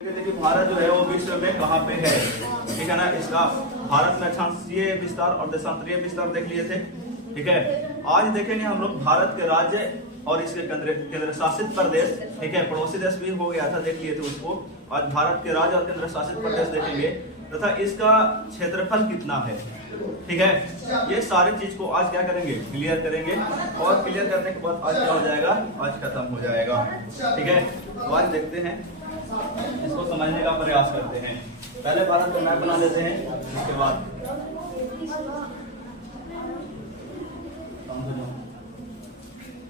देखिए भारत जो है वो विश्व में कहाँ पे है, ठीक है ना। इसका भारत में अक्षांशीय विस्तार और देशांतरीय विस्तार देख लिए थे, ठीक है। आज देखेंगे हम लोग भारत के राज्य और इसके केंद्र शासित प्रदेश, ठीक है। पड़ोसी देश भी हो गया था, देख लिए थे उसको। आज भारत के राज्य और केंद्र शासित प्रदेश देखेंगे तथा इसका क्षेत्रफल कितना है, ठीक है। ये सारी चीज को आज क्या करेंगे, क्लियर करेंगे। और क्लियर करने के बाद आज क्या हो जाएगा, आज खत्म हो जाएगा, ठीक है। तो आज देखते हैं, इसको समझने का प्रयास करते हैं। पहले भारत का मैप बना लेते हैं, उसके बाद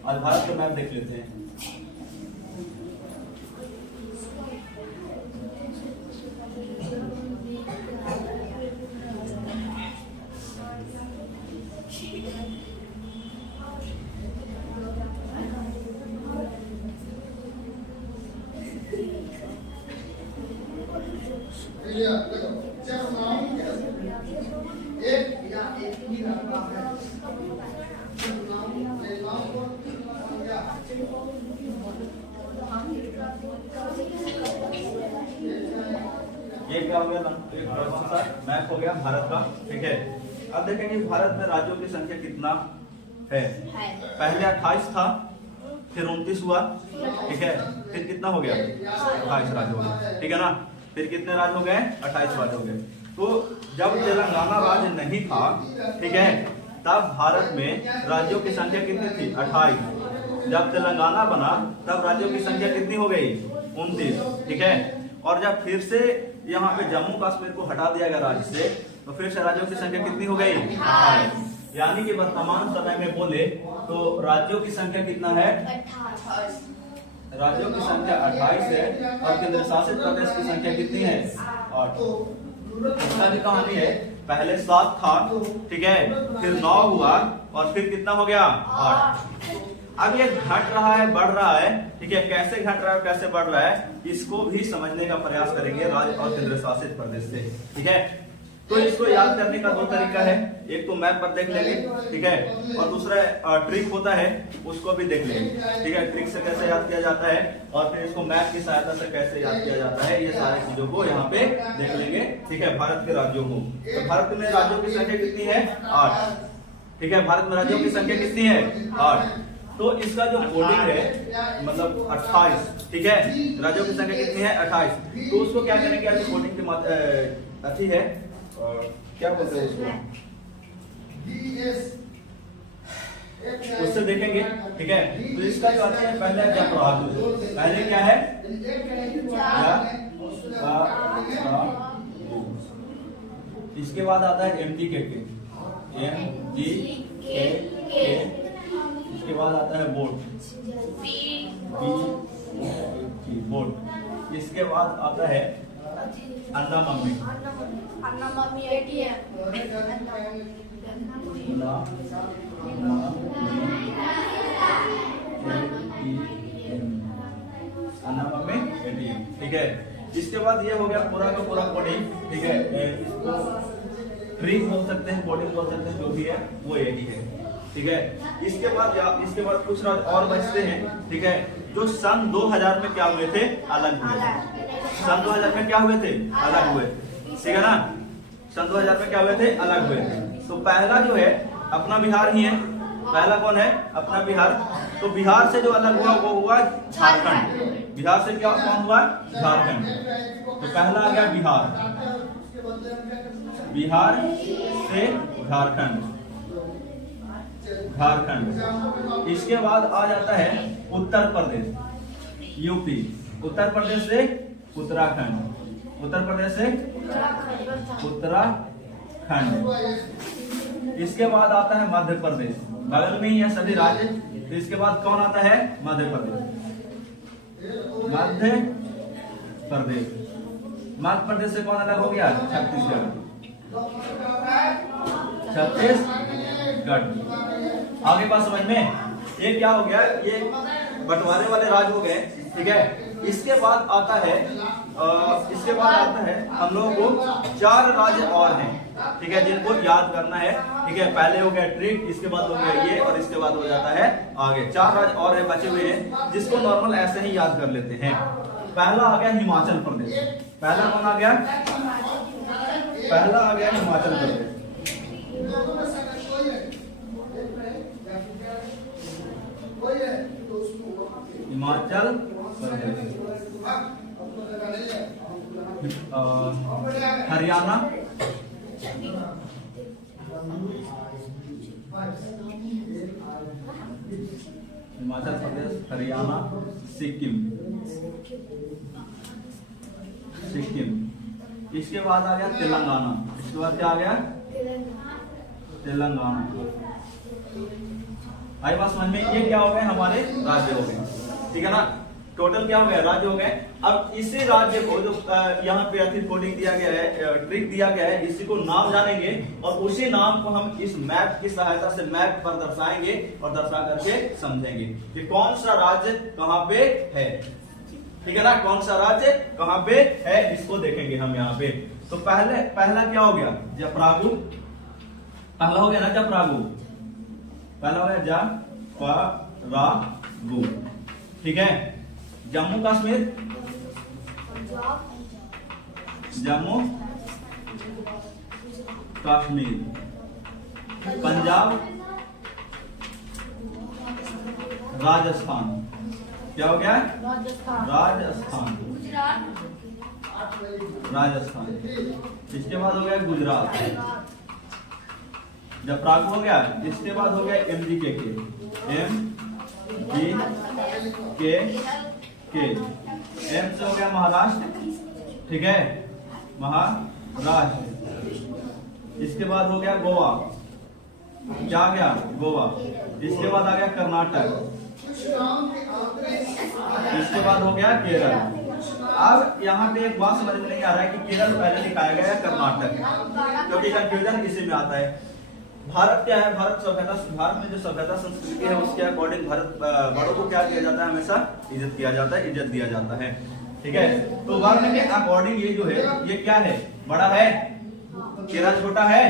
आज भारत का मैप देख लेते हैं। ये क्या हो गया, मैप हो गया भारत का, ठीक है। अब देखेंगे भारत में राज्यों की संख्या कितना है। पहले 28 था, फिर 29 हुआ, ठीक है। फिर कितना हो गया, 28 राज्य हो गए, ठीक है ना। फिर कितने राज्य हो गए, 28 राज्य हो गए। तो जब तेलंगाना राज्य नहीं था, ठीक है, तब भारत में राज्यों की संख्या कितनी थी, 28। जब तेलंगाना बना तब राज्यों की संख्या कितनी हो गई, 29, ठीक है। और जब फिर से यहाँ पे जम्मू कश्मीर को हटा दिया गया राज्य से, तो फिर से राज्यों की संख्या कितनी हो गई, 28। यानी कि वर्तमान समय में बोले तो राज्यों की संख्या कितना है, 28। राज्यों की संख्या 28 है और केंद्र शासित प्रदेश की संख्या कितनी है, 8। इसका भी कहानी है, पहले 7 था, ठीक है, फिर 9 हुआ और फिर कितना हो गया, 8। अब ये घट रहा है, बढ़ रहा है, ठीक है। कैसे घट रहा है, कैसे बढ़ रहा है, इसको भी समझने का प्रयास करेंगे राज्य और केंद्र शासित प्रदेश से, ठीक है। तो इसको याद करने का 2 तरीका है, एक तो मैप पर देख लेंगे, ठीक है, और दूसरा ट्रिक होता है, उसको भी देख लेंगे, ठीक है। ट्रिक से कैसे याद किया जाता है और फिर इसको मैप की सहायता से कैसे याद किया जाता है, ये सारी चीजों को यहाँ पे देख लेंगे, ठीक है। भारत के राज्यों को, तो भारत में राज्यों की संख्या कितनी है, 8, ठीक है। भारत में राज्यों की संख्या कितनी है, 8। तो इसका जो कोडिंग है मतलब 28, ठीक है। राज्यों की संख्या कितनी है, 28। तो उसको क्या करेंगे, आज कोडिंग की अच्छी है, क्या बोलते हैं उसको, उससे देखेंगे, ठीक है। तो इसका जो आता है पहले क्या प्रभाव, पहले क्या है, इसके बाद आता है MDK, इसके बाद आता है बोर्ड, बोर्ड। इसके बाद आता है अन्ना मम्मी, अन्ना मम्मी ATM, ठीक है। इसके बाद ये हो गया पूरा का पूरा कोडिंग, ठीक है। इसको ट्रिक बोल सकते हैं, कोडिंग बोल सकते हैं, जो भी है वो यही है, ठीक है। इसके बाद कुछ राज्य और बचते हैं, ठीक है, जो सन 2000 में क्या हुए थे, अलग हुए। सन 2000 में क्या हुए थे, अलग हुए, ठीक है ना। सन 2000 में क्या हुए थे, अलग हुए। तो पहला जो है अपना बिहार ही है, पहला कौन है, अपना बिहार। तो बिहार से जो अलग हुआ वो हुआ झारखंड। बिहार से क्या कौन हुआ, झारखंड। तो पहला आ गया बिहार, बिहार से झारखंड, झारखंड। इसके बाद आ जाता है उत्तर प्रदेश, यूपी। उत्तर प्रदेश से उत्तराखंड, उत्तर प्रदेश से उत्तराखंड। इसके बाद आता है मध्य प्रदेश, बगल में ही है सभी राज्य। तो इसके बाद कौन आता है, मध्य प्रदेश, मध्य प्रदेश। मध्य प्रदेश से कौन अलग हो गया, छत्तीसगढ़, छत्तीसगढ़। आगे बात समझ में, ये क्या हो गया, ये बंटवारे वाले राज्य हो गए, ठीक है। इसके बाद आता है हम लोगों को 4 राज्य और हैं, ठीक है, जिनको याद करना है, ठीक है। पहले हो गया ट्रिक, इसके बाद हो गया ये, और इसके बाद हो जाता है आगे। 4 राज्य और है बचे हुए हैं, जिसको नॉर्मल ऐसे ही याद कर लेते हैं। पहला आ गया हिमाचल प्रदेश। पहला कौन आ गया? पहला आ गया हिमाचल प्रदेश। हिमाचल प्रदेश, हरियाणा, हिमाचल प्रदेश, हरियाणा, सिक्किम। इसके बाद आ गया तेलंगाना। इसके बाद क्या आ गया? तेलंगाना। आई बात समझ में? ये क्या हो गए? हमारे राज्य हो गए, ठीक है ना। टोटल क्या हो गया? राज्य हो गए। अब इसी राज्य को जो यहाँ पे ऐसी कोडिंग दिया गया है, ट्रिक दिया गया है, इसी को नाम जानेंगे और उसी नाम को हम इस मैप की सहायता से मैप पर दर्शाएंगे और दर्शा करके समझेंगे कि कौन सा राज्य कहाँ पे है, ठीक है ना। कौन सा राज्य कहाँ पे है इसको देखेंगे हम यहाँ पे। तो पहला क्या हो गया? जफरागु। पहला हो गया ना जफरागु। पहला हो गया जफरागु, ठीक है। जम्मू कश्मीर, जम्मू कश्मीर। पंजाब, राजस्थान। क्या हो गया? राजस्थान। राजस्थान। इसके बाद हो गया गुजरात। जब प्रागु हो गया, इसके बाद हो गया MGK एम से हो गया महाराष्ट्र, ठीक है, महाराष्ट्र। इसके बाद हो गया गोवा। क्या आ गया? गोवा। इसके बाद आ गया कर्नाटक। इसके बाद हो गया केरल। अब यहाँ पे एक बात समझ में नहीं आ रहा है कि केरल पहले दिखाया गया है कर्नाटक, क्योंकि कंफ्यूजन इसी में आता है। भारत क्या है? भारत में जो सभ्यता संस्कृति है उसके अकॉर्डिंग भारत बड़ों को क्या किया जाता है? हमेशा इज्जत किया जाता है, इज्जत दिया जाता है, ठीक है। तो वर्ण के अकॉर्डिंग ये जो है ये क्या है? बड़ा है। केरल छोटा है।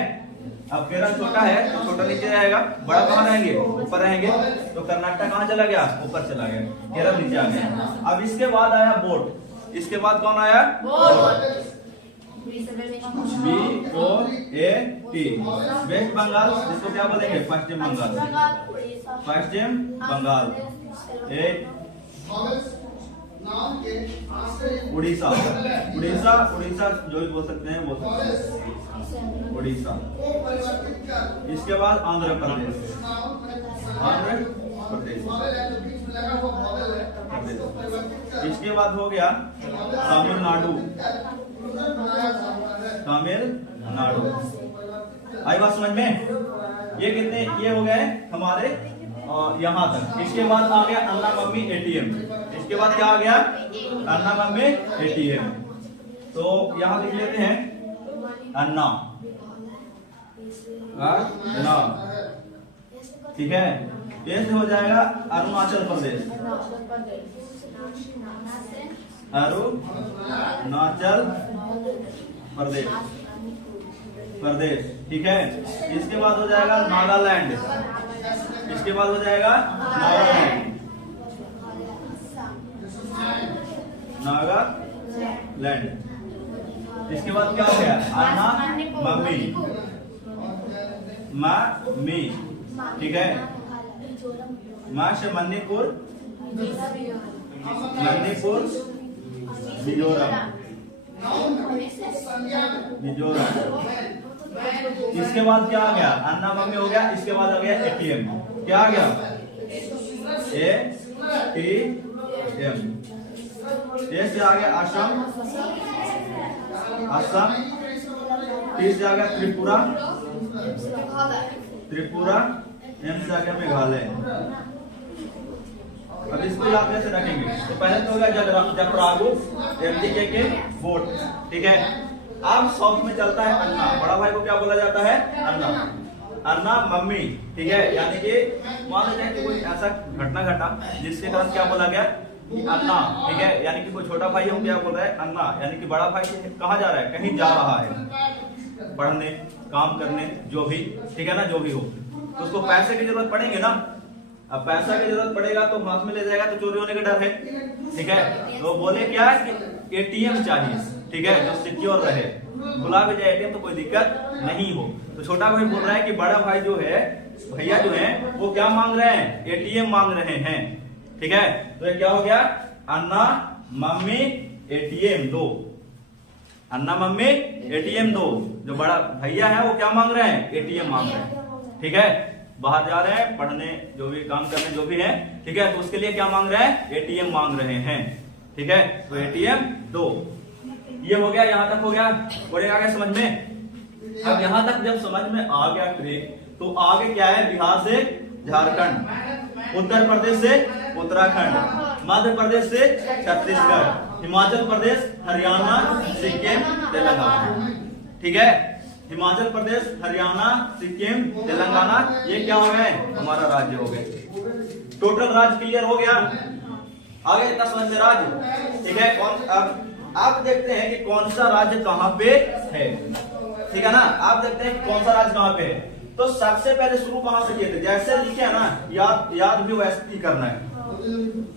अब केरल छोटा है तो छोटा नीचे रहेगा, बड़ा कहाँ रहेंगे? ऊपर रहेंगे। तो कर्नाटक कहाँ चला गया? ऊपर चला गया, केरल नीचे आ गया। अब इसके बाद आया बोट। इसके बाद कौन आया? BOAT, वेस्ट बंगाल, जिसको क्या बोलेंगे? पश्चिम बंगाल। पश्चिम बंगाल। उड़ीसा। उड़ीसा जो भी बोल सकते हैं बोल सकते हैं, उड़ीसा। इसके बाद आंध्र प्रदेश। इसके बाद हो गया तमिलनाडु। आई बात समझ में? ये कितने ये हो गए हमारे यहाँ तक। इसके बाद आ गया अन्ना मम्मी ATM। इसके बाद क्या आ गया? अन्ना मम्मी ATM। तो यहाँ लिख लेते हैं अन्ना, ठीक है। ये से हो जाएगा अरुणाचल प्रदेश। अरुणाचल प्रदेश, ठीक है। इसके बाद हो जाएगा नागालैंड। इसके बाद हो जाएगा नागालैंड। इसके बाद क्या हो गया? अन्ना मम्मी, ठीक है। मणिपुर, मिजोरम। इसके बाद क्या आ गया? अन्ना मम्मी हो गया। इसके बाद आ गया ATM। क्या आ गया? ATM। से आ गया असम। T से आ गया त्रिपुरा। M से आ गया मेघालय। अब इसको याद कैसे रखेंगे? तो पहले तो हो गया जफरागु, MGK के बोट, ठीक है। अब साउथ में चलता है अन्ना। बड़ा भाई को क्या बोला जाता है? अन्ना। अन्ना मम्मी, ठीक है। यानी कि मान लीजिए कि कोई ऐसा घटना घटा जिसके कारण क्या बोला गया? अन्ना, ठीक है। यानी कि कोई छोटा भाई हो, क्या बोल रहा है? अन्ना। यानी कि बड़ा भाई कहाँ जा रहा है? कहीं जा रहा है, पढ़ने, काम करने, जो भी, ठीक है ना, जो भी हो, तो उसको पैसे की जरूरत पड़ेंगे ना। अब पैसा की जरूरत पड़ेगा तो हाथ में ले जाएगा तो चोरी होने का डर है, ठीक है। तो बोले क्या कि एटीएम चाहिए, ठीक है, जो सिक्योर रहे, खुला भी जाए एटीएम तो कोई दिक्कत नहीं हो। तो छोटा भाई बोल रहा है कि बड़ा भाई जो है, भैया जो है वो क्या मांग रहे हैं, एटीएम मांग रहे हैं, ठीक है। तो ये क्या हो गया, अन्ना मम्मी एटीएम दो, अन्ना मम्मी एटीएम दो। जो बड़ा भैया है वो क्या मांग रहे हैं, एटीएम मांग रहे हैं, ठीक है। बाहर जा रहे हैं पढ़ने, जो भी काम करने जो भी है, ठीक है, तो उसके लिए क्या मांग रहे हैं, एटीएम मांग रहे हैं, ठीक है। तो एटीएम दो, ये हो गया, यहां तक हो गया, बोलेगा आ गया समझ में। अब यहां तक जब समझ में आ गया तो आगे क्या है, बिहार से झारखंड, उत्तर प्रदेश से उत्तराखंड, मध्य प्रदेश से छत्तीसगढ़, हिमाचल प्रदेश, हरियाणा, सिक्किम, तेलंगाना, ठीक है। हिमाचल प्रदेश, हरियाणा, सिक्किम, तेलंगाना, ये क्या हो गए, हमारा राज्य हो गए। टोटल राज्य क्लियर हो गया, आगे इतना समझ में राज्य, ठीक है। अब आप देखते हैं कि कौन सा राज्य कहां पे है, ठीक है ना। आप देखते हैं कौन सा राज्य कहां पे है। तो सबसे पहले शुरू कहां से किए थे, जैसे लिखे है ना, याद भी वैसे ही करना है,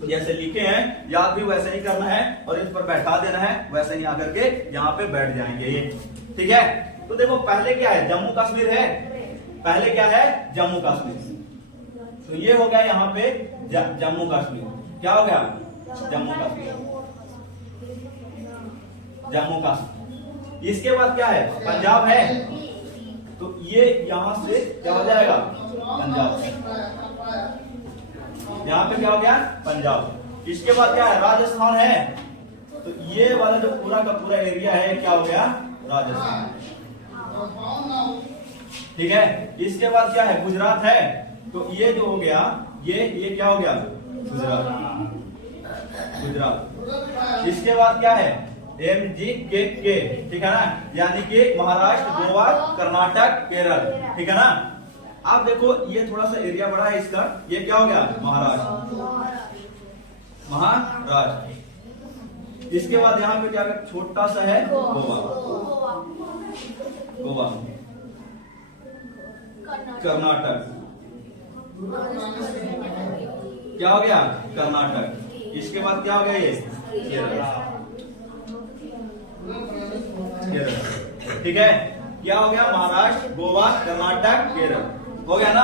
जैसे लिखे हैं याद भी वैसे ही करना है, और इस पर बैठा देना है, वैसे ही आकर के यहाँ पे बैठ जाएंगे ये, ठीक है। तो देखो पहले क्या है, जम्मू कश्मीर है, पहले क्या है, जम्मू कश्मीर। तो ये हो गया यहाँ पे जम्मू कश्मीर, क्या हो गया, जम्मू कश्मीर, जम्मू कश्मीर। इसके बाद क्या है, पंजाब है, तो ये यहां से क्या हो जाएगा, पंजाब, यहाँ पे क्या हो गया, पंजाब। इसके बाद क्या है, राजस्थान है, तो ये वाला जो पूरा का पूरा एरिया है क्या हो गया, राजस्थान, ठीक है। इसके बाद क्या है, गुजरात है, तो ये जो हो गया, ये क्या हो गया, गुजरात, गुजरात। इसके बाद क्या है, MGK, ठीक है ना, यानी कि महाराष्ट्र, गोवा, कर्नाटक, केरल, ठीक है ना। आप देखो ये थोड़ा सा एरिया बड़ा है इसका, ये क्या हो गया, महाराष्ट्र, महाराष्ट्र। इसके बाद यहाँ पे क्या छोटा सा है, गोवा, गोवा, कर्नाटक, क्या हो गया, कर्नाटक। इसके बाद क्या हो गया, ये केरल, केरल, ठीक है। क्या हो गया, महाराष्ट्र, गोवा, कर्नाटक, केरल, हो गया ना,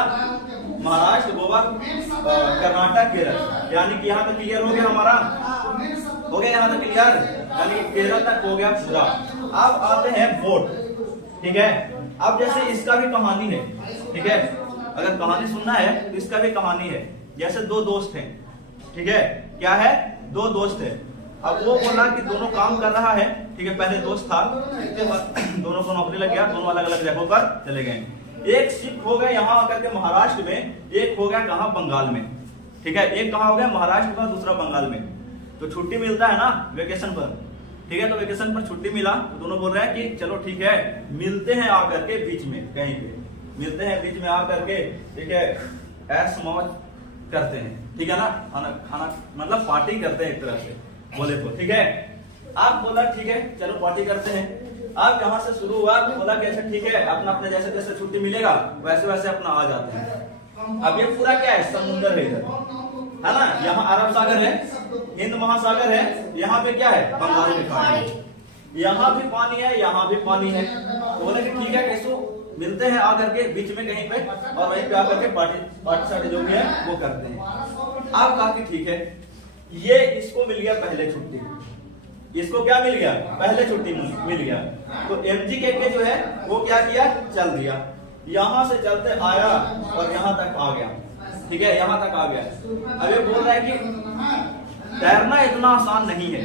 महाराष्ट्र, गोवा, कर्नाटक, केरल, यानी कि यहाँ तक क्लियर हो गया हमारा, हो गया यहाँ तक क्लियर, यानी केरल तक हो गया पूरा। अब आते हैं वोट, ठीक है। अब जैसे इसका भी कहानी है, ठीक है, अगर कहानी सुनना है तो इसका भी कहानी है। जैसे दो दोस्त हैं, ठीक है, क्या है, दो दोस्त है। अब वो बोला कि दोनों काम कर रहा है, ठीक है, पहले दोस्त था, इसके बाद दोनों को नौकरी लग गया, दोनों अलग अलग जगहों पर चले गए। एक शिफ्ट हो गया यहाँ आकर के महाराष्ट्र में, एक हो गया कहाँ, बंगाल में, ठीक है। एक कहाँ हो गया, महाराष्ट्र में, दूसरा बंगाल में। तो छुट्टी मिलता है ना वेकेशन पर, ठीक है, तो वेकेशन पर छुट्टी मिला, तो दोनों बोल रहे हैं कि चलो ठीक है, मिलते हैं आकर के बीच में, कहीं पे मिलते हैं बीच में आकर के, ठीक है, ऐश मौज करते हैं, ठीक है ना, खाना मतलब पार्टी करते हैं एक तरह से बोले तो, ठीक है। आप बोला ठीक है चलो पार्टी करते हैं। आप यहाँ से शुरू हुआ, बोला कि अच्छा ठीक है, अपना अपने जैसे जैसे छुट्टी मिलेगा वैसे वैसे अपना आ जाते हैं। अब ये पूरा क्या है, समुद्र है इधर, है ना, यहाँ अरब सागर है, हिंद महासागर है, यहाँ पे क्या है, बंगाल में खाड़ी, यहाँ भी पानी है, यहाँ भी पानी है। तो बोले कि ठीक है, कैसो मिलते हैं आकर के बीच में कहीं पे, और वहीं पे आकर के पार्टी सार्टी जो भी है वो करते हैं। आप कहा कि ठीक है, ये इसको मिल गया पहले छुट्टी, इसको क्या मिल गया, पहले छुट्टी मिल गया। तो MGK के जो है वो क्या किया, चल दिया, यहां से चलते आया और यहां तक आ गया, ठीक है, यहां तक आ गया। अब ये बोल रहा है कि तैरना इतना आसान नहीं है,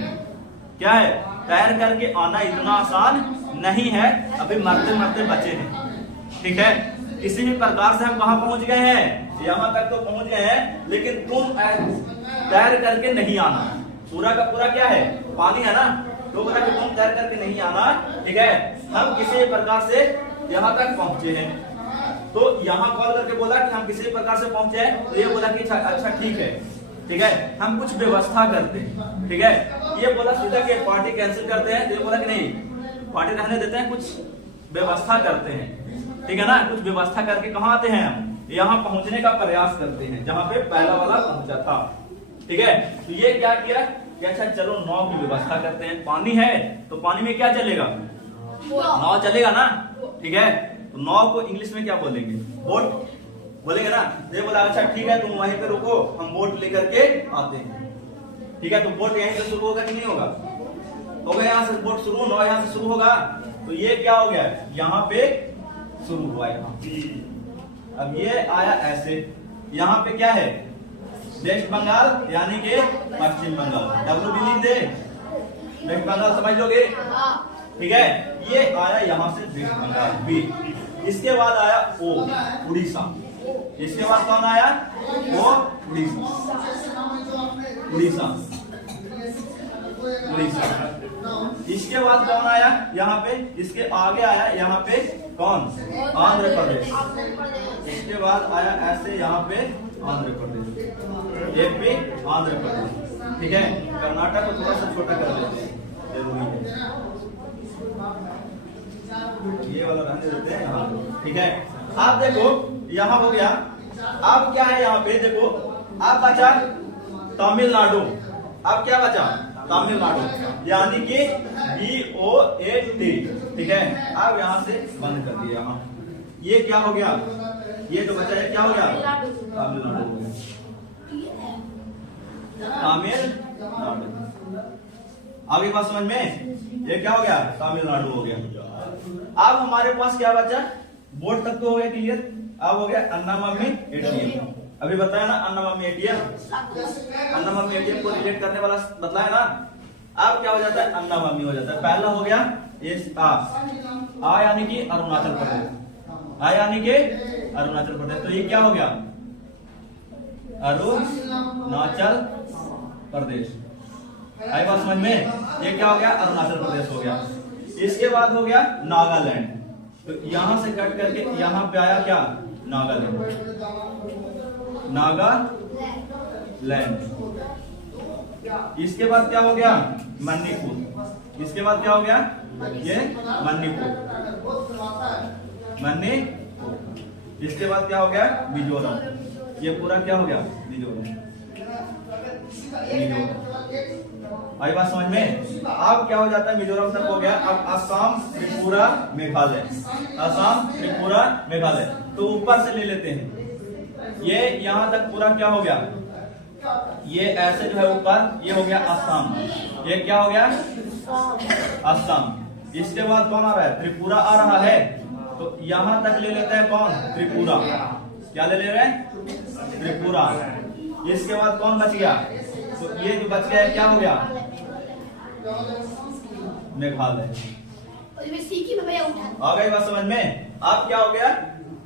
क्या है, तैर करके आना इतना आसान नहीं है, अभी मरते मरते बचे हैं, ठीक है। किसी भी प्रकार से हम कहां पहुंच गए हैं, यहां तक तो पहुंच गए हैं, लेकिन तुम तैर करके नहीं आना, पूरा का पूरा क्या है, पानी है ना, तो बोला कि तुम तैर करके नहीं आना, ठीक है। हम किसी प्रकार से यहाँ तक पहुंचे हैं, तो यहाँ कॉल करके बोला कि हम किसी प्रकार से पहुंचे हैं, तो ये बोला कि अच्छा ठीक है, ठीक है, हम कुछ व्यवस्था करते हैं, ठीक है। ये बोला सीधा कि पार्टी कैंसिल करते हैं, तो ये बोला कि नहीं, पार्टी रहने देते हैं, कुछ व्यवस्था करते हैं, ठीक है ना। कुछ व्यवस्था करके कहाँ आते हैं हम, यहाँ पहुंचने का प्रयास करते हैं जहां पे पहला वाला पहुंचा था। ठीक है, तो ये क्या किया कि अच्छा चलो नाव की व्यवस्था करते हैं। पानी है तो पानी में क्या चलेगा, नाव चलेगा ना। ठीक है, तो नाव को इंग्लिश में क्या बोलेंगे, बोट बोलेंगे ना। ये बोला अच्छा ठीक है तुम वहीं पे रुको, हम बोट लेकर के आते हैं। ठीक है, तो बोट यहीं से शुरू होगा कि नहीं होगा, होगा यहाँ से बोट शुरू, नाव यहाँ से शुरू होगा। तो ये क्या हो गया, यहाँ पे शुरू हुआ यहाँ। अब ये आया ऐसे, यहाँ पे क्या है, वेस्ट बंगाल यानी कि पश्चिम बंगाल, WB दे वेस्ट बंगाल समझ लोगे। ठीक है, ये आया यहाँ से वेस्ट बंगाल बी। इसके बाद आया ओ, उड़ीसा। इसके बाद कौन आया, वो उड़ीसा, उड़ीसा, उड़ीसा। इसके बाद कौन आया यहाँ पे, इसके आगे आया यहाँ पे कौन, आंध्र प्रदेश। इसके बाद आया ऐसे यहाँ पे आंध्र प्रदेश, AP आंध्र प्रदेश। ठीक है, कर्नाटक को थोड़ा सा छोटा कर देते हैं, जरूरी है ये वाला रहने देते हैं यहाँ। ठीक है, आप देखो यहाँ हो गया। अब क्या है यहाँ पे देखो, अब बचा तमिलनाडु। अब क्या बचा, तमिलनाडु यानी कि BOAT। ठीक है, अब यहाँ से बंद कर दिया। यहाँ ये क्या हो गया, ये जो बचा है क्या हो गया, तमिलनाडु हो गया, तमिलनाडु। आगे बात समझ में, ये क्या हो गया, तमिलनाडु हो गया। अब हमारे पास क्या बचा, बोर्ड तक तो हो गया क्लियर। अब हो गया अन्ना मम्मी ATM। अभी बताया ना अन्ना मम्मी ATM, अन्ना मम्मी ATM को रिलेट करने वाला बतलाया ना। अब क्या हो जाता है, अन्ना मम्मी हो जाता है। पहला हो गया ये आ यानी कि अरुणाचल प्रदेश, आ यानी कि अरुणाचल प्रदेश। तो ये क्या हो गया, अरुणाचल प्रदेश। आई बात समझ में, ये क्या हो गया, अरुणाचल प्रदेश हो गया। इसके बाद हो गया नागालैंड। तो यहां से कट करके यहां पे आया क्या, नागालैंड, नागालैंड। इसके बाद क्या हो गया, मणिपुर। इसके बाद क्या हो गया, ये मणिपुर, मणिपुर। इसके बाद क्या हो गया, मिजोरम। ये पूरा क्या हो गया, मिजोरम, मिजोरम। आई बात समझ में। अब क्या हो जाता है, मिजोरम तक हो गया। अब असम, त्रिपुरा, मेघालय, असम, त्रिपुरा, मेघालय। तो ऊपर से ले लेते हैं, ये यहां तक पूरा क्या हो गया, ये ऐसे जो है ऊपर, ये हो गया असम। ये क्या हो गया, असम। इसके बाद कौन आ रहा है, त्रिपुरा आ रहा है। तो यहां तक ले लेते हैं कौन, त्रिपुरा। क्या ले रहे हैं, त्रिपुरा। इसके बाद कौन बच गया, तो ये जो बच गया क्या हो गया, मेघालय। आ गई बात समझ में। अब क्या हो गया,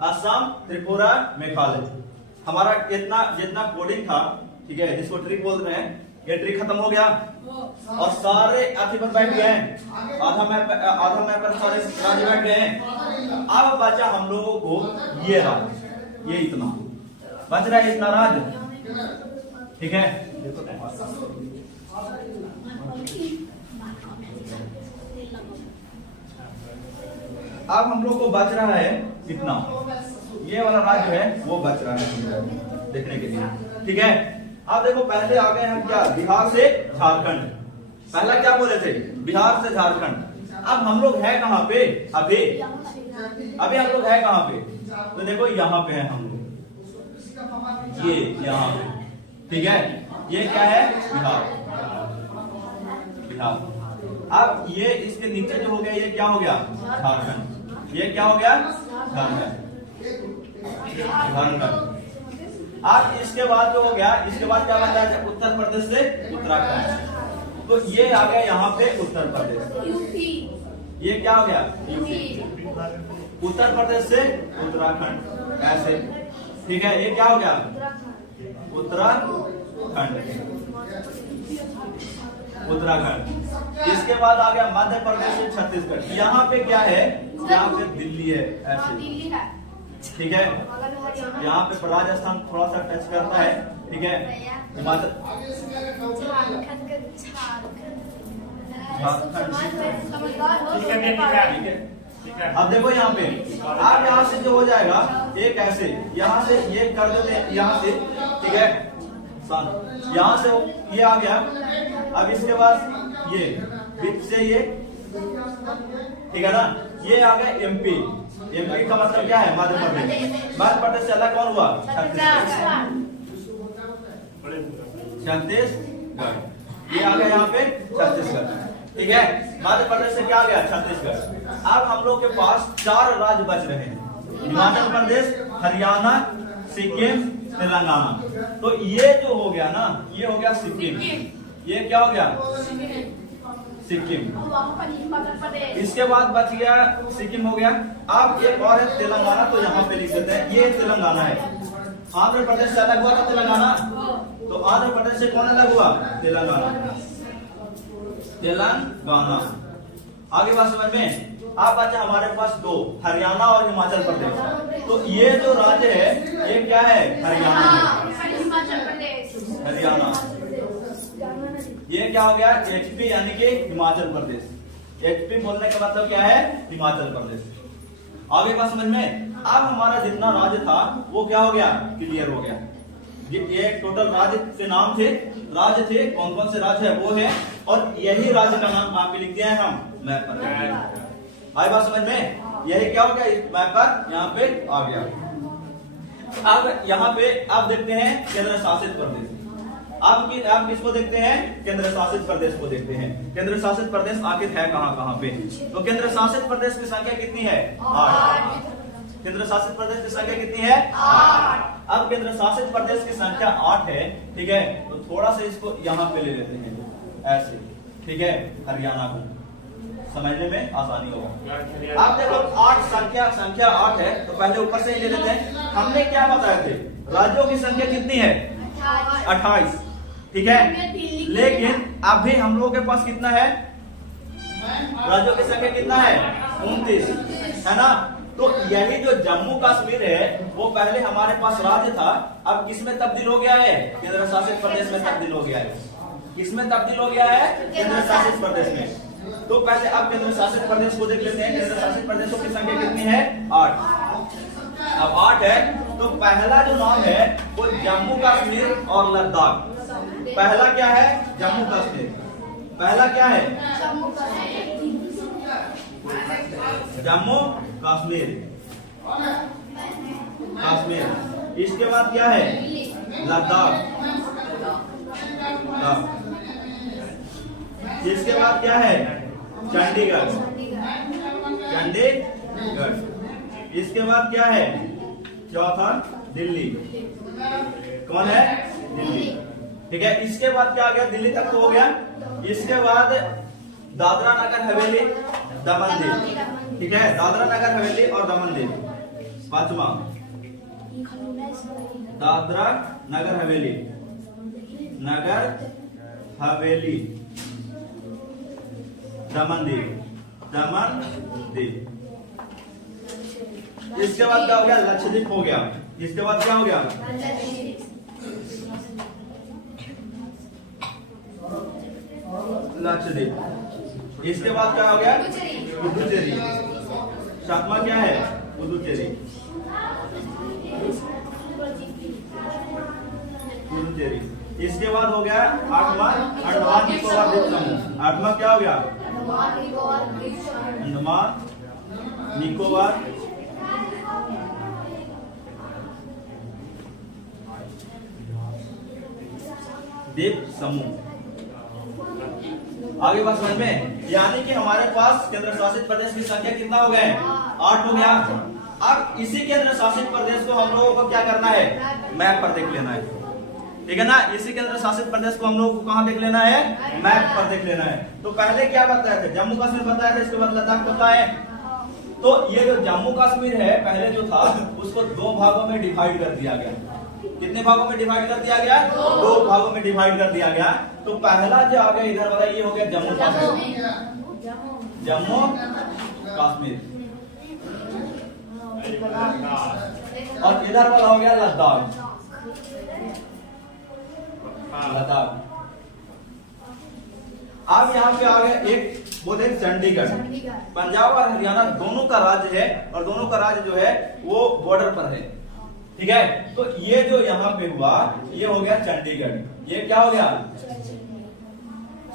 असम, त्रिपुरा, मेघालय। हमारा कितना जितना कोडिंग था, ठीक है, जिसको ट्रिक बोलते हैं, ये ट्रिक खत्म हो गया और सारे अथी पर बैठ गए हैं। आधा मैप पर सारे राज्य बैठ गए हैं। अब बचा हम लोगों को ये राज्य, ये इतना बच रहा है, इतना राज्य। ठीक है, अब हम लोग को बच रहा है कितना, ये वाला राज्य है वो बच रहा है देखने के लिए। ठीक है, अब देखो पहले आ गए हम क्या, बिहार से झारखंड। पहला क्या बोले थे, बिहार से झारखंड। अब हम लोग है कहाँ पे, अभी हम लोग है कहाँ पे, तो देखो यहाँ पे है हम लोग, ये यहाँ पे। ठीक है, ये क्या है, बिहार, बिहार। अब ये इसके नीचे जो हो गया, ये क्या हो गया, झारखंड। ये क्या हो गया, झारखंड, झारखंड। अब इसके बाद जो हो गया, इसके बाद क्या बनता है, उत्तर प्रदेश से उत्तराखंड। तो ये आ गया यहाँ पे उत्तर प्रदेश। ये क्या हो गया, यूपी। उत्तर प्रदेश से उत्तराखंड ऐसे। ठीक है, ये क्या हो गया, उत्तराखंड, उत्तराखंड। इसके बाद आ गया मध्य प्रदेश से छत्तीसगढ़। यहाँ पे क्या है, यहाँ पे दिल्ली है ऐसे। ठीक है, यहाँ पे राजस्थान थोड़ा सा टच करता है। ठीक है, हिमाचल, झारखंड, अब देखो यहाँ पे आप यहाँ से जो हो जाएगा एक ऐसे यहाँ से ये कर देते हैं यहाँ से, ठीक है, यहाँ से ये आ गया। अब इसके बाद ये बीच से ये, ठीक है ना, ये आ गया एमपी। एमपी का मतलब क्या है? मध्य प्रदेश। मध्य प्रदेश से अलग कौन हुआ? छत्तीसगढ़। ये आ गया यहाँ पे छत्तीसगढ़, ठीक है। मध्य प्रदेश से क्या आ गया? छत्तीसगढ़। अब हम लोग के पास 4 राज्य बच रहे हैं, हिमाचल प्रदेश, हरियाणा, सिक्किम, तेलंगाना। तो ये जो हो गया ना, ये हो गया सिक्किम। ये क्या हो गया? सिक्किम। इसके बाद बच गया सिक्किम हो गया। अब एक और है तेलंगाना, तो यहाँ पे लिख देते हैं ये तेलंगाना है। आंध्र प्रदेश से अलग हुआ था तेलंगाना, तो आंध्र प्रदेश से कौन अलग हुआ? तेलंगाना। तेलंगाना आगे बात समझ में। अब बचा हमारे पास 2, हरियाणा और हिमाचल प्रदेश। तो ये जो राज्य है ये क्या है? हरियाणा है। हरियाणा। ये क्या हो गया? एचपी यानी कि हिमाचल प्रदेश। एचपी बोलने का मतलब क्या है? हिमाचल प्रदेश। आगे बात समझ में। अब हमारा जितना राज्य था वो क्या हो गया? क्लियर हो गया। ये टोटल राज्य के नाम थे, राज्य थे, कौन कौन से राज्य है वो है, और यही राज्य का नाम कहाँ पे लिख दिया है हम? मैप पर। आई बात समझ में। यही क्या हो गया? इस मैप पर यहाँ पे आ गया। अब यहाँ पे आप देखते हैं केंद्र शासित प्रदेश। आप किसको देखते हैं? केंद्र शासित प्रदेश को देखते हैं। केंद्र शासित प्रदेश आखिर है कहाँ पे? तो केंद्र शासित प्रदेश की संख्या कितनी है? 8। केंद्र शासित प्रदेश की संख्या कितनी है? 8। अब केंद्र शासित प्रदेश की संख्या 8 है, ठीक है, तो थोड़ा सा इसको यहाँ पे ले लेते हैं ऐसे, ठीक है, हरियाणा को समझने में आसानी होगा। आप देखो 8 संख्या 8 है, तो पहले ऊपर से ही ले लेते हैं। हमने क्या बताए थे? राज्यों की संख्या कितनी है? 28, ठीक है। लेकिन अभी हम लोगों के पास कितना है? राज्यों की संख्या कितना है? 29, है ना। तो यही जो जम्मू कश्मीर है वो पहले हमारे पास राज्य था, अब किसमें तब्दील हो गया है? केंद्र शासित प्रदेश में तब्दील हो गया है। किसमें तब्दील हो गया है? केंद्र शासित प्रदेश में। तो पहले अब केंद्र शासित प्रदेश को देख लेते हैं। केंद्र शासित प्रदेशों की संख्या कितनी है? 8। अब 8 है, तो पहला जो नाम है वो जम्मू कश्मीर और लद्दाख। पहला क्या है? जम्मू कश्मीर। पहला क्या है? जम्मू कश्मीर। कश्मीर। इसके बाद क्या है? लद्दाख। इसके बाद क्या है? चंडीगढ़। चंडीगढ़। इसके बाद क्या है? चौथा दिल्ली। कौन है? दिल्ली, ठीक है। इसके बाद क्या आ गया? दिल्ली तक तो हो गया। इसके बाद दादरा नगर हवेली, दमन दीव, ठीक है, दादरा नगर हवेली और दमन दीव। 5वां दादरा नगर हवेली, दमन दीव। इसके बाद क्या हो गया? लक्षद्वीप हो गया। इसके बाद क्या हो गया? लक्षद्वीप। इसके बाद क्या हो गया? पुदुचेरी। 7वां क्या है? पुदुचेरी। इसके बाद हो गया 8वां अंडमान निकोबार द्वीप समूह। 8वां क्या हो गया? अंडमान निकोबार द्वीप समूह। आगे बात समझ में। यानी कि हमारे पास केंद्र शासित प्रदेश की संख्या कितना हो गए? 8 हो गया। अब इसी केंद्र शासित प्रदेश को हम लोगों को क्या करना है? मैप पर देख लेना है, ठीक है ना। इसी केंद्र शासित प्रदेश को हम लोगों को कहाँ देख लेना है? मैप पर देख लेना है। तो पहले क्या बताया था? जम्मू कश्मीर बताया था, इसके बाद लद्दाख बताया। तो ये जो जम्मू कश्मीर है पहले जो था उसको 2 भागों में डिवाइड कर दिया गया। कितने भागों में डिवाइड कर दिया गया? 2 भागों में डिवाइड कर दिया गया। तो पहला जो आ गया इधर वाला ये हो गया जम्मू कश्मीर। जम्मू कश्मीर। और इधर वाला हो गया लद्दाख। अब यहाँ पे आ गया एक वो थे चंडीगढ़। पंजाब और हरियाणा दोनों का राज्य है और दोनों का राज्य जो है वो बॉर्डर पर है। ठीक है, तो ये जो यहाँ पे हुआ ये हो गया चंडीगढ़। ये क्या हो गया?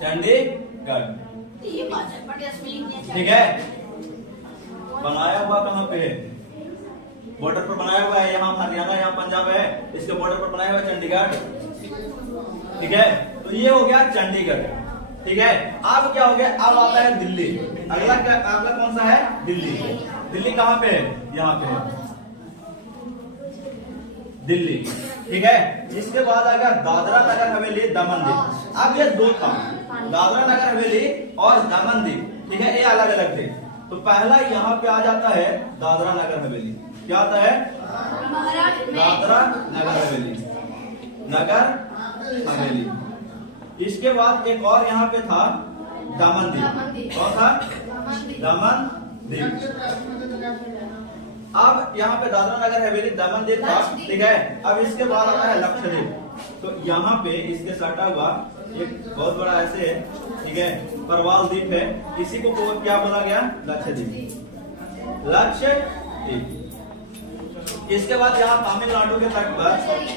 चंडीगढ़। ठीक है, बनाया हुआ कहाँ पे है? बॉर्डर पर बनाया हुआ है। यहाँ हरियाणा, यहाँ पंजाब है, इसके बॉर्डर पर बनाया हुआ है चंडीगढ़। ठीक है, तो ये हो गया चंडीगढ़। ठीक है, अब क्या हो गया? अब आता है दिल्ली। अगला कौन सा है? दिल्ली। दिल्ली कहाँ पे है? यहाँ पे है दिल्ली। ठीक है, इसके बाद आ गया दादरा नगर हवेली दमन दीव। अब ये दो था, दादरा नगर हवेली और दमन दीव। ठीक है, ये अलग अलग थे। तो पहला यहाँ पे आ जाता है दादरा नगर हवेली। क्या आता है? दादरा नगर हवेली, नगर हवेली। इसके बाद एक और यहाँ पे था दमन दीव। कौन था? दमन दीव। अब यहाँ पे दादरा नगर हवेली दमन दीव था। ठीक है, अब इसके बाद आता है लक्षद्वीप। तो यहाँ पे इसके सटा हुआ एक बहुत बड़ा ऐसे है, ठीक है, परवाल द्वीप है। इसी को क्या बोला गया? लक्षद्वीप। लक्षद्वीप। इसके बाद यहाँ तमिलनाडु के तट पर,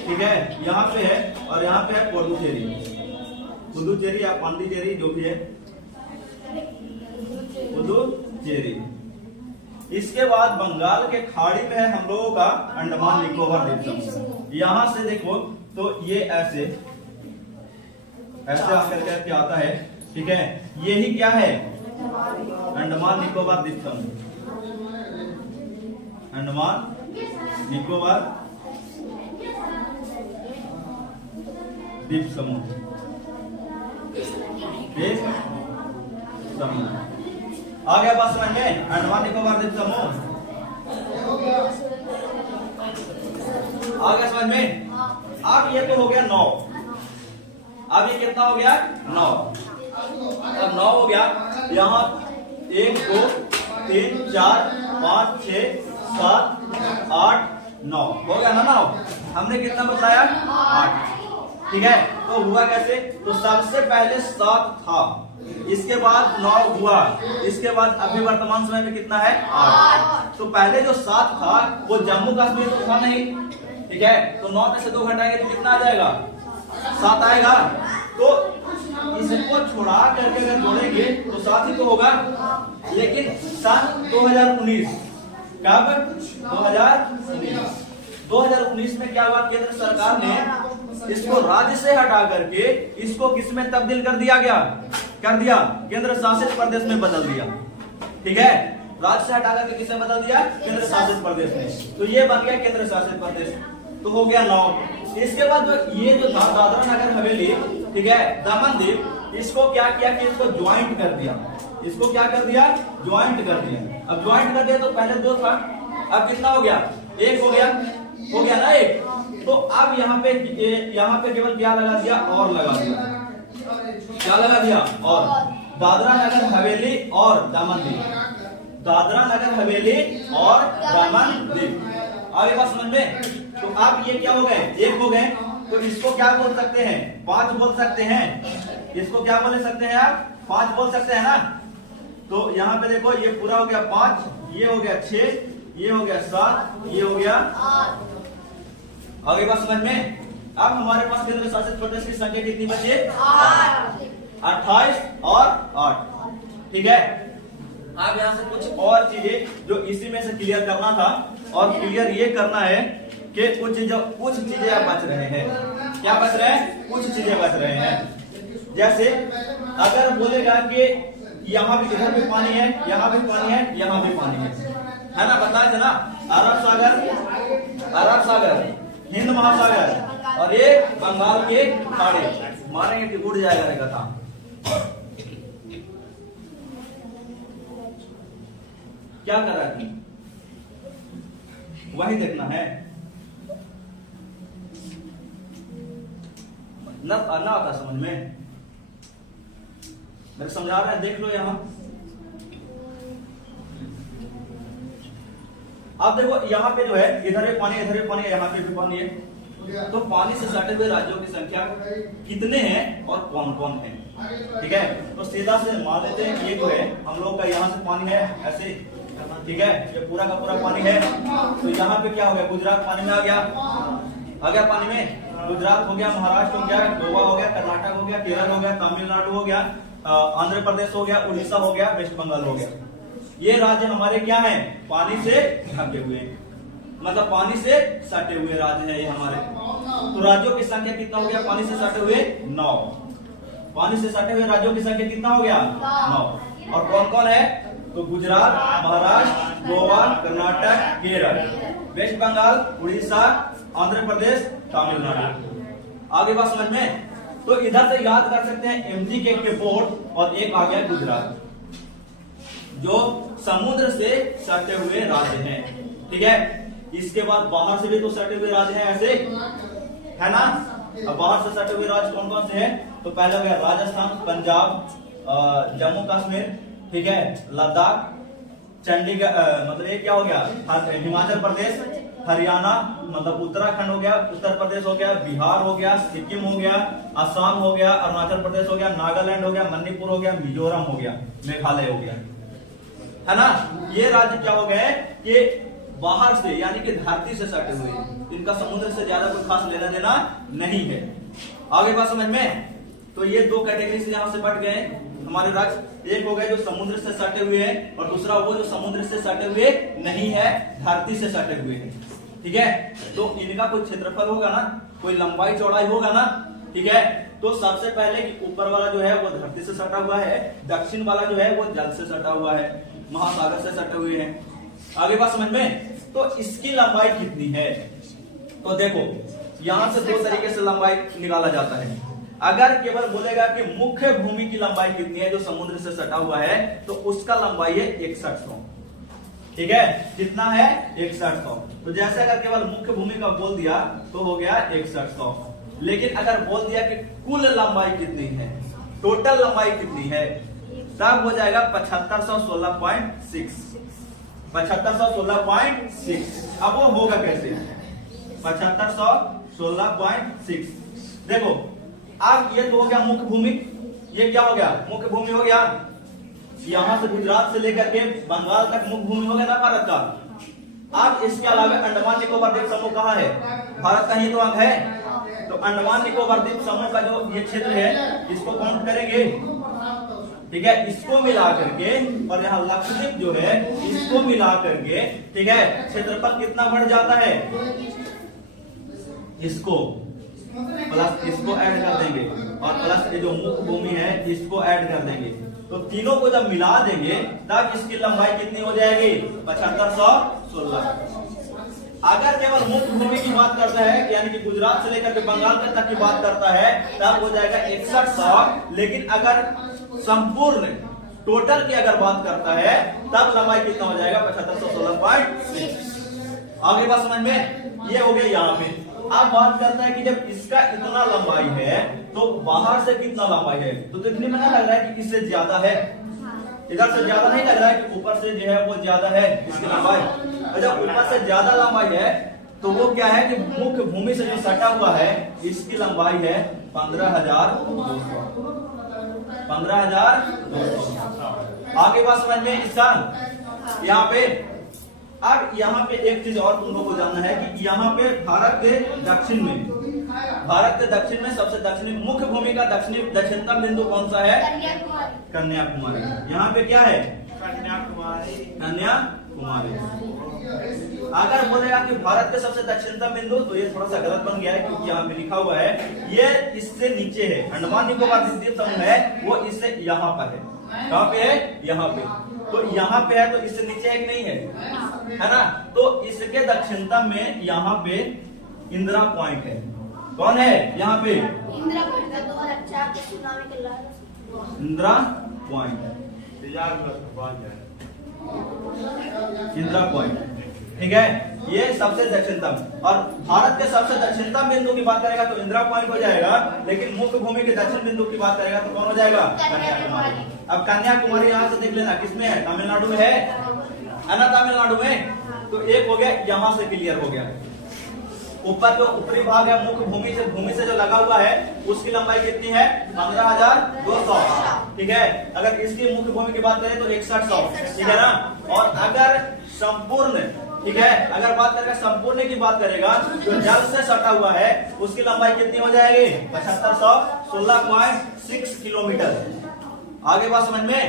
ठीक है, यहाँ पे है और यहाँ पे है पुडुचेरी। पुडुचेरी या पांडिचेरी जो भी है, पुडुचेरी। इसके बाद बंगाल के खाड़ी में है हम लोगों का अंडमान निकोबार द्वीप समूह। यहां से देखो तो ये ऐसे आकर के आता है। ठीक है, यही क्या है? अंडमान निकोबार द्वीप समूह। अंडमान निकोबार द्वीप समूह। आ गया बात समझ में? अंडमान निकोबार द्वीप समूह आ गया समझ में? अब ये तो हो गया 9। अब ये कितना हो गया? 9। अब 9 हो गया। यहाँ 1 2 3 4 5 6 7 8 9 हो गया ना? 9 हमने कितना बताया? 8। ठीक है, तो हुआ कैसे? तो सबसे पहले 7 था, इसके बाद 9 हुआ, इसके बाद अभी वर्तमान समय में कितना है? 8। तो पहले जो 7 था वो जम्मू कश्मीर तो था नहीं। ठीक है, तो 9 में से 2 घटाएंगे तो कितना आ जाएगा? 7 आएगा। तो इसको छोड़ा करके अगर जोड़ेंगे तो 7 ही तो होगा। लेकिन सन 2019, कब? 2019 में क्या हुआ? केंद्र सरकार ने इसको राज्य से हटा करके इसको किस में तब्दील कर दिया गया? कर दिया केंद्र शासित प्रदेश में बदल दिया। ठीक है, राज्य से हटा करके किसे बदल दिया? केंद्र शासित प्रदेश में। तो ये बन गया केंद्र शासित प्रदेश। तो हो गया 9। इसके बाद ये जो था दादरा नगर हवेली, ठीक है, दमन दीव, इसको क्या किया कि इसको ज्वाइंट कर दिया। इसको क्या कर दिया? ज्वाइंट कर दिया। अब ज्वाइंट कर दिया तो पहले 2 था, अब कितना हो गया? 1 हो गया। हो गया ना 1। तो अब यहाँ पे केवल क्या लगा दिया? और लगा दिया। क्या लगा दिया? और। दादरा नगर हवेली और दमन दीव। दादरा नगर हवेली और दमन दीव। आगे बात समझ में? तो अब ये क्या हो गए? 1 हो गए। तो इसको क्या बोल सकते हैं? 5 बोल सकते हैं। इसको क्या बोल सकते हैं आप? 5 बोल सकते हैं ना? तो यहाँ पे देखो ये पूरा हो गया 5, ये हो गया 6, ये हो गया 7, ये हो गया 8। आगे बात समझ में? अब हमारे पास केंद्र शासित प्रदेश की संख्या कितनी बची? 8। 28 और 8। ठीक है, अब यहाँ से कुछ और चीजें जो इसी में से क्लियर करना था, और क्लियर ये करना है कि कुछ चीजें बच रहे हैं। क्या बच रहे हैं? कुछ चीजें बच रहे हैं। जैसे अगर बोलेगा कि यहाँ भी, इधर भी पानी है, यहाँ भी पानी है, यहाँ भी पानी है ना? बताया था ना? अरब सागर, हिंद महासागर और ये बंगाल के खाड़ी। मानेंगे कि उड़ जाएगा रे कथा। क्या कर रहा है? वही देखना है ना? आता समझ में? मैं समझा रहा है, देख लो यहाँ। अब देखो यहाँ पे जो है, इधर भी पानी, इधर भी पानी, यहाँ पे भी पानी है। तो पानी से सटे हुए राज्यों की संख्या कितने हैं और कौन कौन है? ठीक है, तो सीधा से मान लेते हैं ये जो है हम लोग का यहाँ से पानी है ऐसे, ठीक है, ये पूरा का पूरा पानी है। तो यहाँ पे क्या हो गया, गुजरात पानी में आ गया पानी में। गुजरात हो गया, महाराष्ट्र हो गया, गोवा हो गया, कर्नाटक हो गया, केरल हो गया, तमिलनाडु हो गया, आंध्र प्रदेश हो गया, उड़ीसा हो गया, वेस्ट बंगाल हो गया। ये राज्य हमारे क्या हैं, पानी से ढके हुए हैं, मतलब पानी से सटे हुए राज्य है ये हमारे। तो राज्यों की संख्या कितना हो गया, पानी से सटे हुए 9। पानी से सटे हुए राज्यों की संख्या कितना हो गया, 9। और कौन कौन है, तो गुजरात, महाराष्ट्र, गोवा, कर्नाटक, केरल, वेस्ट बंगाल, उड़ीसा, आंध्र प्रदेश, तमिलनाडु। आगे बात समझ में, तो इधर से याद कर सकते हैं MGK के बोर्ड, और एक आ गया गुजरात, जो समुद्र से सटे हुए राज्य हैं, ठीक है। इसके बाद बाहर से भी तो सटे हुए राज्य हैं ऐसे, है ना। अब बाहर से सटे हुए राज्य कौन कौन से हैं, तो पहला हो गया राजस्थान, पंजाब, जम्मू कश्मीर, ठीक है, लद्दाख, चंडीगढ़, मतलब ये क्या हो गया, हिमाचल प्रदेश, हरियाणा, मतलब उत्तराखंड हो गया, उत्तर प्रदेश हो गया, बिहार हो गया, सिक्किम हो गया, असम हो गया, अरुणाचल प्रदेश हो गया, नागालैंड हो गया, मणिपुर हो गया, मिजोरम हो गया, मेघालय हो गया, है ना। ये राज्य क्या हो गए, ये बाहर से यानी कि धरती से सटे हुए, इनका समुद्र से ज्यादा कोई खास लेना देना नहीं है। आगे बात समझ में, तो ये दो कैटेगरी से यहां से बढ़ गए हमारे राज्य। एक हो गए जो समुद्र से सटे हुए हैं, और दूसरा वो जो समुद्र से सटे हुए नहीं है, धरती से सटे हुए हैं, ठीक है। तो इनका कोई क्षेत्रफल होगा ना, कोई लंबाई चौड़ाई होगा ना, ठीक है। तो सबसे पहले कि ऊपर वाला जो है वो धरती से सटा हुआ है, दक्षिण वाला जो है वो जल से सटा हुआ है, महासागर से सटे हुए हैं। आगे बात समझ में, तो इसकी लंबाई कितनी है, तो देखो यहां से दो तरीके से लंबाई निकाला जाता है। अगर केवल बोलेगा कि मुख्य भूमि की लंबाई कितनी है जो समुद्र से सटा हुआ है, तो उसका लंबाई है 6100, ठीक है। कितना है, 6100। तो जैसे अगर केवल मुख्य भूमि का बोल दिया तो हो गया 6100, लेकिन अगर बोल दिया कि कुल लंबाई कितनी है, टोटल लंबाई कितनी है, तब हो जाएगा 7516.6, 7516.6। अब वो होगा कैसे, 7516.6। देखो अब ये तो हो गया मुख्य भूमि, ये क्या हो गया, मुख्य भूमि हो गया। यहां से गुजरात से लेकर के बंगाल तक मुख्य भूमि हो गया ना भारत का। अब इसके अलावा अंडमान निकोबार द्वीप समूह कहाँ है, भारत का ही तो अंग है। तो अंडमान निकोबार द्वीप समूह का जो ये क्षेत्र है, इसको काउंट करेंगे, ठीक है, इसको मिला करके, और यहाँ लक्षद्वीप जो है इसको मिला करके, ठीक है, क्षेत्रफल कितना बढ़ जाता है, इसको प्लस इसको ऐड कर देंगे, और प्लस ये जो मुख्य भूमि है इसको ऐड कर देंगे। तो तीनों को जब मिला देंगे तब इसकी लंबाई कितनी हो जाएगी, 7516। अगर केवल मुख्य भूमि की बात करता है, यानी कि गुजरात से लेकर के बंगाल तक की बात करता है, तब हो जाएगा 6100। लेकिन अगर संपूर्ण टोटल की अगर बात करता है, तब लंबाई कितना हो जाएगा, 7516.6। आगे बात समझ में, ये हो गया यहाँ पे। अब बात करता है कि जब इसका इतना लंबाई है तो बाहर से कितना लंबाई है, तो देखने में ना लग रहा है कि इससे ज्यादा है, इधर से ज्यादा नहीं लग रहा है कि ऊपर से जो है वो ज्यादा है इसकी लंबाई। जब ऊपर से ज्यादा लंबाई है तो वो क्या है कि मुख्य भूमि से जो सटा हुआ है इसकी लंबाई है 15,200। 15,200। आगे बात समझ में इसका, यहाँ पे अब यहाँ पे एक चीज और तुम लोगों को जानना है कि यहाँ पे भारत के दक्षिण में सबसे दक्षिणी मुख्य भूमि का दक्षिणतम बिंदु कौन सा है, कन्याकुमारी। यहाँ पे क्या है, कन्याकुमारी। अगर बोलेगा कि भारत के सबसे दक्षिणतम बिंदु, तो ये थोड़ा सा गलत बन गया है, क्योंकि यहाँ पे लिखा हुआ है ये इससे नीचे है। अंडमान निकोबार द्वीप समूह है वो इससे यहाँ पर है, कहाँ पे है, यहाँ पे। तो यहाँ पे है तो इससे नीचे एक नहीं है ना। तो इसके दक्षिणतम में यहाँ पे इंदिरा पॉइंट है। कौन है यहाँ पे, इंदिरा पॉइंट, इंदिरा पॉइंट, ठीक है। ये सबसे दक्षिणतम, और भारत के सबसे दक्षिणतम बिंदु की बात करेगा तो इंदिरा पॉइंट हो जाएगा, लेकिन मुख्य भूमि के दक्षिण बिंदु की बात करेगा तो कौन हो जाएगा, कन्याकुमारी। अब कन्याकुमारी यहाँ से देख लेना किसमें है, तमिलनाडु में है ना, तमिलनाडु में। तो एक हो गया, यहां से क्लियर हो गया। ऊपर जो ऊपरी भाग है मुख्य भूमि से जो लगा हुआ है उसकी लंबाई कितनी है 15,200। ठीक है, अगर इसकी मुख्य भूमि की बात करें तो 6100। ठीक है ना। और अगर संपूर्ण, ठीक है, अगर बात करेगा संपूर्ण की बात करेगा जो जल से सटा हुआ है उसकी लंबाई कितनी हो जाएगी 7500, 16.6 किलोमीटर। आगे बात समझ में,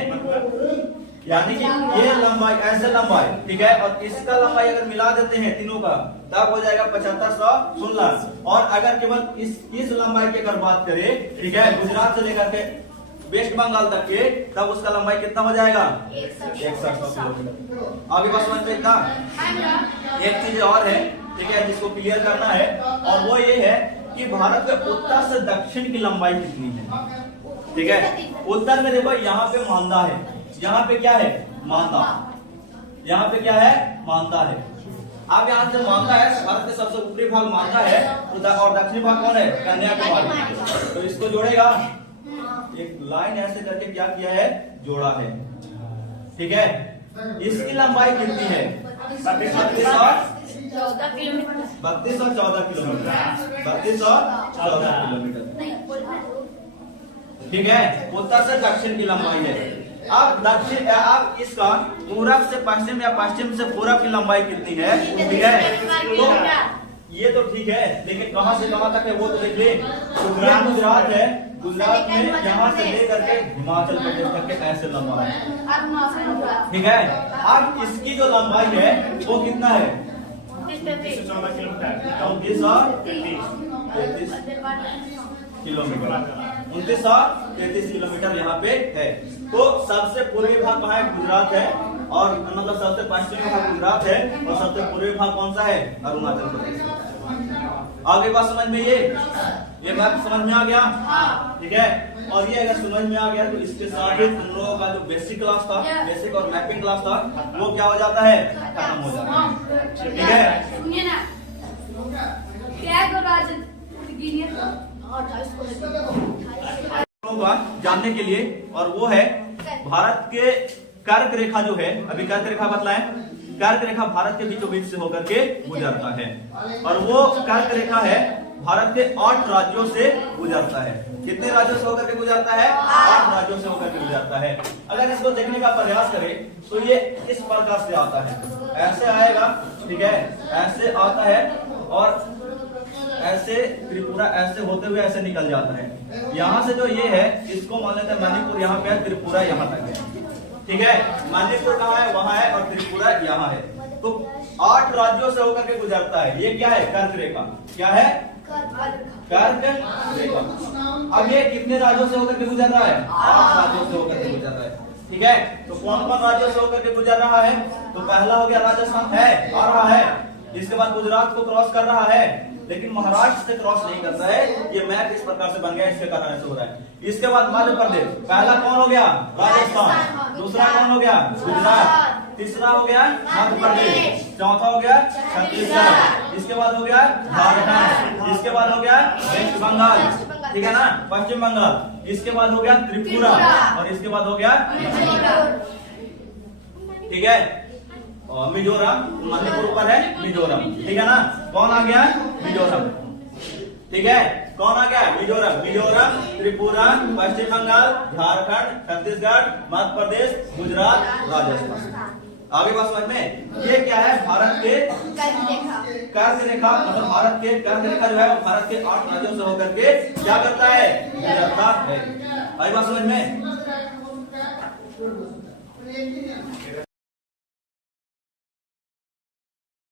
यानी कि ये लंबाई ऐसे लंबाई, ठीक है, और इसका लंबाई अगर मिला देते हैं तीनों का तब हो जाएगा 7516। और अगर केवल इस लंबाई की अगर बात करें, ठीक है, गुजरात से लेकर के वेस्ट बंगाल तक के, तब उसका लंबाई कितना हो जाएगा 6100 किलोमीटर। आगे बात समझ में इतना। एक चीज और है, ठीक है, जिसको क्लियर करना है, और वो ये है कि भारत में उत्तर से दक्षिण की लंबाई कितनी है। ठीक है, उत्तर में देखो यहाँ पे मांदा है, यहाँ पे क्या है मांदा, यहाँ पे क्या है मांदा है। अब यहाँ से मांदा है, भारत के सबसे ऊपरी भाग मांदा है, और दक्षिणी भाग कौन है कन्याकुमारी। तो इसको जोड़ेगा, एक लाइन ऐसे करके क्या किया है जोड़ा है। ठीक है, इसकी लंबाई कितनी है 3214 किलोमीटर। 3214 किलोमीटर। ठीक है, उत्तर से दक्षिण की लंबाई है। अब दक्षिण, अब इसका पूरब से पश्चिम या पश्चिम से पूरब की लंबाई कितनी है। ठीक है, तो ये तो ठीक है, लेकिन कहां से कहां तक है वो तो देख ले। गुजरात है, गुजरात में यहाँ से लेकर के हिमाचल प्रदेश तक के ऐसे लंबा है। ठीक है, अब इसकी जो लंबाई है वो कितना है 14 किलोमीटर। 29 और 33 किलोमीटर। 29 और 33 किलोमीटर यहाँ पे है। तो सबसे पूर्वी भाग कहाँ है गुजरात है, और मतलब सबसे पश्चिमी भाग गुजरात है, और सबसे पूर्वी भाग कौन सा है अरुणाचल प्रदेश। आगे बात समझ में, ये बात समझ में आ गया। ठीक है, और ये अगर समझ में आ गया तो इसके साथ ही तुम लोगों का जो बेसिक क्लास था, बेसिक और मैपिंग क्लास था, वो क्या हो जाता है खत्म हो जाता है। ठीक है, सुनिए ना, क्या करो आज जानने के लिए, और वो है भारत के कर्क रेखा जो है, अभी कर्क रेखा बतलाएं, कर्क रेखा भारत के बीचों बीच से होकर के गुजरता है, और वो कर्क रेखा है भारत के 8 राज्यों से गुजरता है। कितने राज्यों से होकर के गुजरता है 8 राज्यों से होकर के गुजरता है। अगर इसको देखने का प्रयास करें तो ये इस प्रकार से आता है, ऐसे आएगा। ठीक है, ऐसे आता है, और ऐसे त्रिपुरा ऐसे होते हुए ऐसे निकल जाता है। यहाँ से जो ये है इसको मान लेते हैं मणिपुर, यहाँ पे है, त्रिपुरा यहाँ तक है। ठीक है, मणिपुर कहाँ है वहां है, और त्रिपुरा यहाँ है। तो 8 राज्यों से होकर के गुजरता है। ये क्या है कर्क रेखा, क्या है कर्क रेखा। अब ये कितने राज्यों से होकर के गुजर रहा है 8 राज्यों से होकर के गुजर रहा है। ठीक है, तो कौन कौन राज्यों से होकर के गुजर रहा है, तो पहला हो गया राजस्थान है, आ रहा है। इसके बाद गुजरात को क्रॉस कर रहा है, लेकिन महाराष्ट्र से क्रॉस नहीं करता है। ये मैप इस प्रकार से बन गया, इसके कारण ऐसे हो रहा है। इसके बाद मध्य प्रदेश, पहला कौन हो गया राजस्थान, दूसरा कौन हो गया गुजरात, तीसरा हो गया मध्य प्रदेश, चौथा हो गया छत्तीसगढ़, इसके बाद हो गया झारखंड, इसके बाद हो गया वेस्ट बंगाल, ठीक है ना, पश्चिम बंगाल, इसके बाद हो गया त्रिपुरा, और इसके बाद हो गया ठीक है और मिजोरम। मणिपुर ऊपर है मिजोरम, ठीक है ना। कौन आ गया मिजोरम, ठीक है, कौन आ गया मिजोरम, मिजोरम, त्रिपुरा, पश्चिम बंगाल, झारखंड, छत्तीसगढ़, मध्य प्रदेश, गुजरात, राजस्थान। आगे बात समझ में, ये क्या है भारत के कर्क रेखा, मतलब भारत के कर्क रेखा जो है वो भारत के 8 राज्यों से होकर के क्या करता है गुजरता है। आगे बात समझ में।